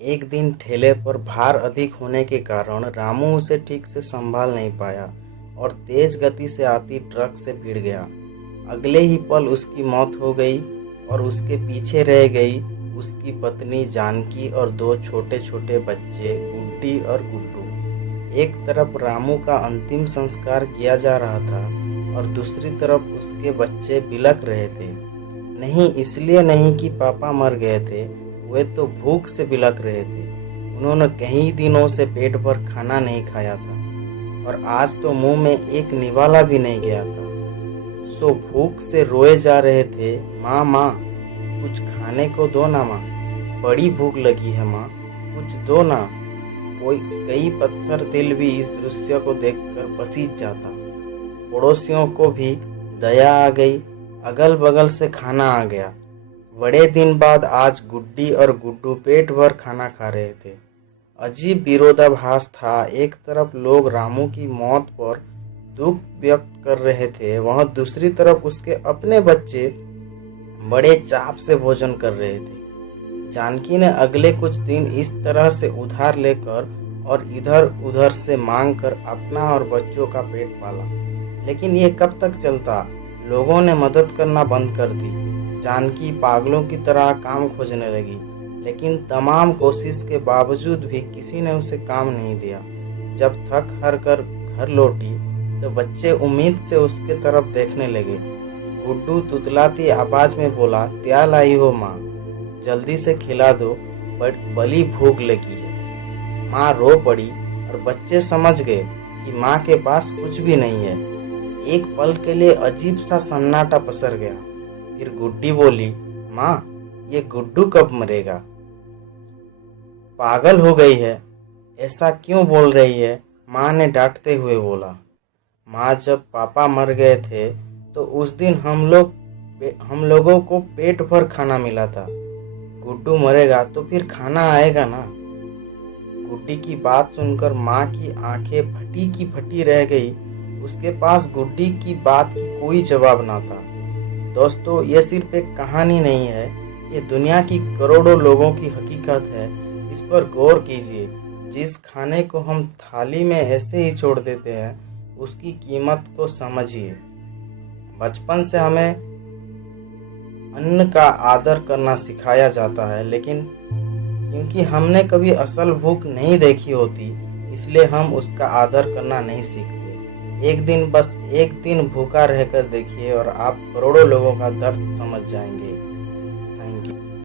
एक दिन ठेले पर भार अधिक होने के कारण रामू उसे ठीक से संभाल नहीं पाया और तेज गति से आती ट्रक से भिड़ गया। अगले ही पल उसकी मौत हो गई और उसके पीछे रह गई उसकी पत्नी जानकी और दो छोटे छोटे बच्चे गुड्डी और गुड्डू। एक तरफ रामू का अंतिम संस्कार किया जा रहा था और दूसरी तरफ उसके बच्चे बिलख रहे थे। नहीं इसलिए नहीं कि पापा मर गए थे, वे तो भूख से बिलख रहे थे। उन्होंने कई दिनों से पेट भर खाना नहीं खाया था और आज तो मुंह में एक निवाला भी नहीं गया था। सो भूख से रोए जा रहे थे, माँ माँ कुछ खाने को दो ना माँ, बड़ी भूख लगी है माँ, कुछ दो ना। कोई कई पत्थर दिल भी इस दृश्य को देखकर पसीज जाता। पड़ोसियों को भी दया आ गई, अगल बगल से खाना आ गया। बड़े दिन बाद आज गुड्डी और गुड्डू पेट भर खाना खा रहे थे। अजीब विरोधाभास था, एक तरफ लोग रामू की मौत पर दुख व्यक्त कर रहे थे, वहीं दूसरी तरफ उसके अपने बच्चे बड़े चाव से भोजन कर रहे थे। जानकी ने अगले कुछ दिन इस तरह से उधार लेकर और इधर उधर से मांग कर अपना और बच्चों का पेट पाला। लेकिन ये कब तक चलता? लोगों ने मदद करना बंद कर दी। जानकी पागलों की तरह काम खोजने लगी, लेकिन तमाम कोशिश के बावजूद भी किसी ने उसे काम नहीं दिया। जब थक हार कर घर लौटी तो बच्चे उम्मीद से उसके तरफ देखने लगे। गुड्डू तुतलाती आवाज में बोला, क्या लाई हो माँ, जल्दी से खिला दो, बड़ी भूख लगी है। माँ रो पड़ी और बच्चे समझ गए कि माँ के पास कुछ भी नहीं है। एक पल के लिए अजीब सा सन्नाटा पसर गया। फिर गुड्डी बोली, माँ ये गुड्डू कब मरेगा? पागल हो गई है, ऐसा क्यों बोल रही है? माँ ने डांटते हुए बोला। माँ जब पापा मर गए थे तो उस दिन हम लोगों को पेट भर खाना मिला था। गुड्डू मरेगा तो फिर खाना आएगा ना। गुड्डी की बात सुनकर माँ की आंखें फटी की फटी रह गई। उसके पास गुड्डी की बात की कोई जवाब ना था। दोस्तों, ये सिर्फ एक कहानी नहीं है, ये दुनिया की करोड़ों लोगों की हकीकत है। इस पर गौर कीजिए। जिस खाने को हम थाली में ऐसे ही छोड़ देते हैं, उसकी कीमत को समझिए। बचपन से हमें अन्न का आदर करना सिखाया जाता है, लेकिन क्योंकि हमने कभी असल भूख नहीं देखी होती, इसलिए हम उसका आदर करना नहीं सीखते। एक दिन, बस एक दिन भूखा रहकर देखिए और आप करोड़ों लोगों का दर्द समझ जाएंगे।